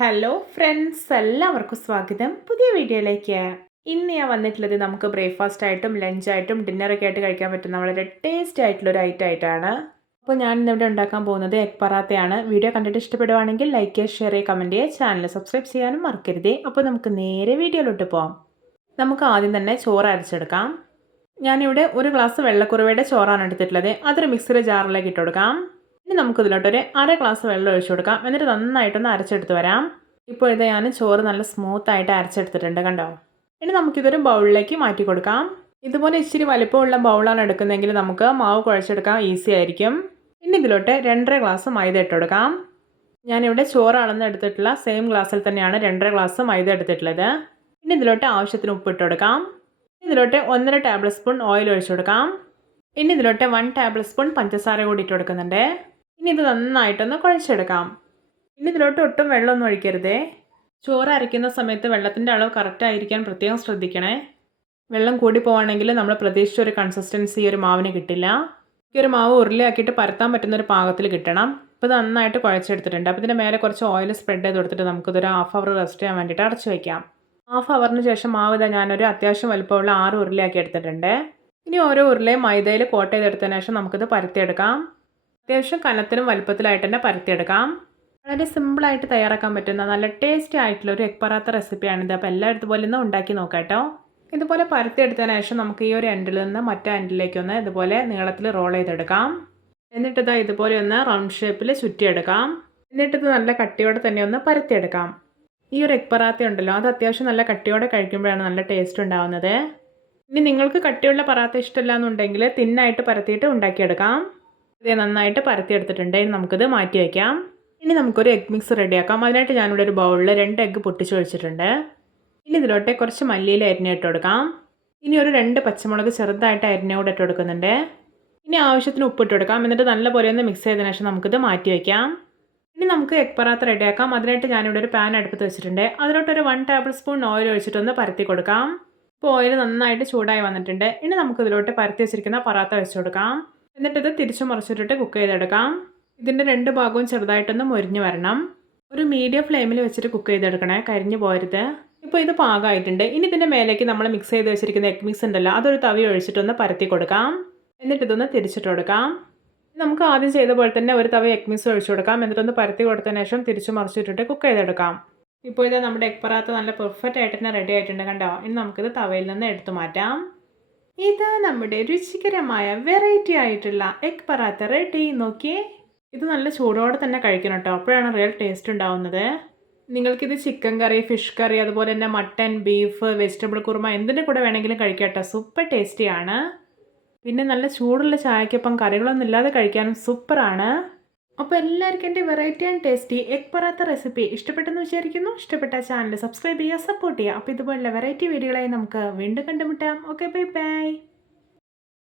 Hello friends, എല്ലാവർക്കും സ്വാഗതം പുതിയ വീഡിയോയിലേക്ക്. ഇന്ന് ഞാൻ വന്നിട്ടുള്ളത് നമുക്ക് ബ്രേക്ക്ഫാസ്റ്റ് ആയിട്ടും ലഞ്ചായിട്ടും ഡിന്നറൊക്കെ ആയിട്ട് കഴിക്കാൻ പറ്റുന്ന വളരെ ടേസ്റ്റി ആയിട്ടുള്ളൊരു ഐറ്റം ആയിട്ടാണ്. അപ്പോൾ ഞാൻ ഇന്നിവിടെ ഉണ്ടാക്കാൻ പോകുന്നത് എഗ് പറാത്തയാണ്. വീഡിയോ കണ്ടിട്ട് ഇഷ്ടപ്പെടുവാണെങ്കിൽ ലൈക്ക് ചെയ്യുക, ഷെയർ ചെയ്യുക, കമൻറ്റ് ചെയ്യുക, ചാനൽ സബ്സ്ക്രൈബ് ചെയ്യാനും മറക്കരുതേ. അപ്പോൾ നമുക്ക് നേരെ വീഡിയോയിലോട്ട് പോകാം. നമുക്ക് ആദ്യം തന്നെ ചോറ് അരച്ചെടുക്കാം. ഞാനിവിടെ ഒരു ഗ്ലാസ് വെള്ളക്കുറുവയുടെ ചോറാണ് എടുത്തിട്ടുള്ളത്. അതൊരു മിക്സിയുടെ ജാറിലേക്ക് ഇട്ട് കൊടുക്കാം. ഇനി നമുക്കിതിലോട്ടൊരു അര ഗ്ലാസ് വെള്ളം ഒഴിച്ചു കൊടുക്കാം. എന്നിട്ട് നന്നായിട്ടൊന്ന് അരച്ചെടുത്ത് വരാം. ഇപ്പോൾ ഇത് ഞാൻ ചോറ് നല്ല സ്മൂത്തായിട്ട് അരച്ചെടുത്തിട്ടുണ്ട്, കണ്ടോ. ഇനി നമുക്കിതൊരു ബൗളിലേക്ക് മാറ്റി കൊടുക്കാം. ഇതുപോലെ ഇച്ചിരി വലിപ്പമുള്ള ബൗളാണ് എടുക്കുന്നതെങ്കിൽ നമുക്ക് മാവ് കുഴച്ചെടുക്കാൻ ഈസി ആയിരിക്കും. ഇനി ഇതിലോട്ട് 2.5 ഗ്ലാസ് മൈദ ഇട്ട് കൊടുക്കാം. ഞാനിവിടെ ചോറ് അളന്ന് എടുത്തിട്ടുള്ള സെയിം ഗ്ലാസ്സിൽ തന്നെയാണ് 2.5 ഗ്ലാസ് മൈദ എടുത്തിട്ടുള്ളത്. ഇനി ഇതിലോട്ട് ആവശ്യത്തിന് ഉപ്പ് ഇട്ട് കൊടുക്കാം. ഇതിലോട്ട് 1.5 ടേബിൾ സ്പൂൺ ഓയിൽ ഒഴിച്ചു കൊടുക്കാം. ഇനി ഇതിലോട്ട് 1 ടേബിൾ സ്പൂൺ പഞ്ചസാര കൂടി ഇട്ട് കൊടുക്കുന്നുണ്ട്. ഇനി ഇത് നന്നായിട്ടൊന്ന് കുഴച്ചെടുക്കാം. ഇനി ഇതിലോട്ട് ഒട്ടും വെള്ളമൊന്നും ഒഴിക്കരുതേ. ചോറ് അരയ്ക്കുന്ന സമയത്ത് വെള്ളത്തിൻ്റെ അളവ് കറക്റ്റായിരിക്കാൻ പ്രത്യേകം ശ്രദ്ധിക്കണേ. വെള്ളം കൂടി പോവുകയാണെങ്കിൽ നമ്മൾ പ്രതീക്ഷിച്ച ഒരു കൺസിസ്റ്റൻസി ഒരു മാവിന് കിട്ടില്ല. ഈ ഒരു മാവ് ഉരുളയാക്കിയിട്ട് പരത്താൻ പറ്റുന്ന ഒരു പാകത്തിൽ കിട്ടണം. ഇപ്പോൾ ഇത് നന്നായിട്ട് കുഴച്ചെടുത്തിട്ടുണ്ട്. അപ്പോൾ ഇതിൻ്റെ മേലെ കുറച്ച് ഓയിൽ സ്പ്രെഡ് ചെയ്ത് കൊടുത്തിട്ട് നമുക്കിതൊരു ഹാഫ് അവർ റെസ്റ്റ് ചെയ്യാൻ വേണ്ടിയിട്ട് അടച്ചു വയ്ക്കാം. ഹാഫ് അവറിന് ശേഷം മാവ് ഇതാ ഞാനൊരു അത്യാവശ്യം വലുപ്പമുള്ള 6 ഉരുളയാക്കി എടുത്തിട്ടുണ്ട്. ഇനി ഓരോ ഉരുളയും മൈദയിൽ കോട്ട് ചെയ്തെടുത്തതിന് ശേഷം നമുക്കിത് പരത്തിയെടുക്കാം. അത്യാവശ്യം കനത്തിലും വലുപ്പത്തിലായിട്ട് തന്നെ പരത്തിയെടുക്കാം. വളരെ സിമ്പിളായിട്ട് തയ്യാറാക്കാൻ പറ്റുന്ന നല്ല ടേസ്റ്റി ആയിട്ടുള്ള ഒരു എഗ് പറാത്ത റെസിപ്പിയാണിത്. അപ്പോൾ എല്ലായിടത്തും പോലെ ഒന്ന് ഉണ്ടാക്കി നോക്കാം കേട്ടോ. ഇതുപോലെ പരത്തിയെടുത്തതിന് ശേഷം നമുക്ക് ഈ ഒരു എൻഡിൽ നിന്ന് മറ്റേ എൻഡിലേക്കൊന്ന് ഇതുപോലെ നീളത്തിൽ റോൾ ചെയ്തെടുക്കാം. എന്നിട്ടിതാ ഇതുപോലെ ഒന്ന് റൗണ്ട് ഷേപ്പിൽ ചുറ്റിയെടുക്കാം. എന്നിട്ടിത് നല്ല കട്ടിയോടെ തന്നെ ഒന്ന് പരത്തിയെടുക്കാം. ഈ ഒരു എഗ് പറാത്ത ഉണ്ടല്ലോ, അത് അത്യാവശ്യം നല്ല കട്ടിയോടെ കഴിക്കുമ്പോഴാണ് നല്ല ടേസ്റ്റ് ഉണ്ടാവുന്നത്. ഇനി നിങ്ങൾക്ക് കട്ടിയുള്ള പറാത്ത ഇഷ്ടമില്ല എന്നുണ്ടെങ്കിൽ തിന്നായിട്ട് പരത്തിയിട്ട് ഉണ്ടാക്കിയെടുക്കാം. ഇത് നന്നായിട്ട് പരത്തിയെടുത്തിട്ടുണ്ട്. ഇനി നമുക്കിത് മാറ്റി വയ്ക്കാം. ഇനി നമുക്കൊരു എഗ് മിക്സ് റെഡിയാക്കാം. അതിനായിട്ട് ഞാനിവിടെ ഒരു ബൗളിൽ 2 എഗ്ഗ് പൊട്ടിച്ച് ഒഴിച്ചിട്ടുണ്ട്. ഇനി ഇതിലോട്ട് കുറച്ച് മല്ലിയില അരിഞ്ഞിട്ട് കൊടുക്കാം. ഇനി ഒരു 2 പച്ചമുളക് ചെറുതായിട്ട് അരിഞ്ഞൂടെ ഇട്ട് കൊടുക്കുന്നുണ്ട്. ഇനി ആവശ്യത്തിന് ഉപ്പിട്ട് കൊടുക്കാം. എന്നിട്ട് നല്ലപോലെ ഒന്ന് മിക്സ് ചെയ്തതിനു ശേഷം നമുക്കിത് മാറ്റി വയ്ക്കാം. ഇനി നമുക്ക് എഗ് പറാത്ത റെഡിയാക്കാം. അതിനായിട്ട് ഞാനിവിടെ ഒരു പാൻ അടുപ്പത്ത് വെച്ചിട്ടുണ്ട്. അതിലോട്ടൊരു 1 ടേബിൾ സ്പൂൺ ഓയിൽ ഒഴിച്ചിട്ടൊന്ന് പരത്തി കൊടുക്കാം. ഇപ്പോൾ ഓയിൽ നന്നായിട്ട് ചൂടായി വന്നിട്ടുണ്ട്. ഇനി നമുക്കിതിലോട്ട് പരത്തി വെച്ചിരിക്കുന്ന പറാത്ത വെച്ച് കൊടുക്കാം. എന്നിട്ടിത് തിരിച്ചു മറിച്ചിട്ടിട്ട് കുക്ക് ചെയ്തെടുക്കാം. ഇതിൻ്റെ 2 ഭാഗവും ചെറുതായിട്ടൊന്ന് മൊരിഞ്ഞ് വരണം. ഒരു മീഡിയം ഫ്ലെയിമിൽ വെച്ചിട്ട് കുക്ക് ചെയ്തെടുക്കണേ, കരിഞ്ഞു പോരുത്. ഇപ്പോൾ ഇത് പാകമായിട്ടുണ്ട്. ഇനി ഇതിൻ്റെ മേലേക്ക് നമ്മൾ മിക്സ് ചെയ്ത് വെച്ചിരിക്കുന്ന എഗ് മിക്സ് ഉണ്ടല്ലോ, അതൊരു തവി ഒഴിച്ചിട്ടൊന്ന് പരത്തി കൊടുക്കാം. എന്നിട്ടിതൊന്ന് തിരിച്ചിട്ട് കൊടുക്കാം. നമുക്ക് ആദ്യം ചെയ്ത പോലെ തന്നെ ഒരു തവി എഗ് മിക്സ് ഒഴിച്ചു കൊടുക്കാം. എന്നിട്ടൊന്ന് പരത്തി കൊടുത്തതിന് ശേഷം തിരിച്ചു മറിച്ചിട്ടിട്ട് കുക്ക് ചെയ്തെടുക്കാം. ഇപ്പോൾ ഇത് നമ്മുടെ എഗ് പറാത്ത നല്ല പെർഫെക്റ്റ് ആയിട്ട് തന്നെ റെഡി ആയിട്ടുണ്ട്, കണ്ടോ. ഇനി നമുക്കിത് തവയിൽ നിന്ന് എടുത്തു മാറ്റാം. ഇതാ നമ്മുടെ രുചികരമായ വെറൈറ്റി ആയിട്ടുള്ള എഗ് പറാത്ത റെഡി. നോക്കിയേ, ഇത് നല്ല ചൂടോടെ തന്നെ കഴിക്കണം കേട്ടോ, അപ്പോഴാണ് റിയൽ ടേസ്റ്റ് ഉണ്ടാവുന്നത്. നിങ്ങൾക്കിത് ചിക്കൻ കറി, ഫിഷ് കറി, അതുപോലെ തന്നെ മട്ടൻ, ബീഫ്, വെജിറ്റബിൾ കുറുമ എന്തിൻ്റെ കൂടെ വേണമെങ്കിലും കഴിക്കാം കേട്ടോ. സൂപ്പർ ടേസ്റ്റിയാണ്. പിന്നെ നല്ല ചൂടുള്ള ചായക്കൊപ്പം കറികളൊന്നും ഇല്ലാതെ കഴിക്കാനും സൂപ്പറാണ്. അപ്പോൾ എല്ലാവർക്കും എൻ്റെ variety and tasty egg paratha recipe ഇഷ്ടപ്പെട്ടെന്ന് വിചാരിക്കുന്നു. ഇഷ്ടപ്പെട്ട ചാനൽ സബ്സ്ക്രൈബ് ചെയ്യുക, സപ്പോർട്ട് ചെയ്യുക. അപ്പോൾ ഇതുപോലുള്ള വെറൈറ്റി വീഡിയോകളായി നമുക്ക് വീണ്ടും കണ്ടുമുട്ടാം. Okay, bye bye.